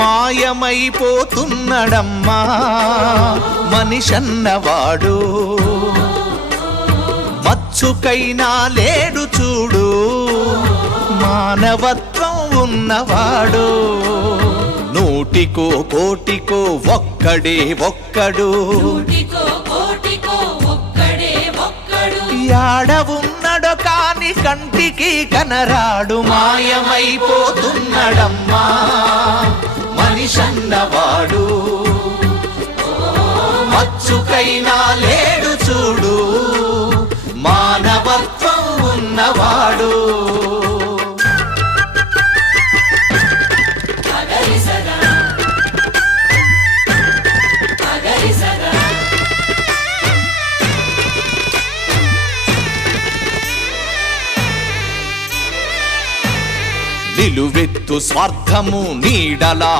మాయమైపోతున్నడమ్మా మనిషన్నవాడు, మచ్చుకైనా లేడు చూడు మానవత్వం ఉన్నవాడు. నూటికో కోటికో ఒక్కడే ఒక్కడు, యాడ ఉన్నడో కాని కంటికి కనరాడు. మాయమైపోతున్నడమ్మా మనిషన్నవాడు, మచ్చుకైనా లేడు చూడు మానవత్వం ఉన్నవాడు. నిలువెత్తు స్వార్థము నీడలా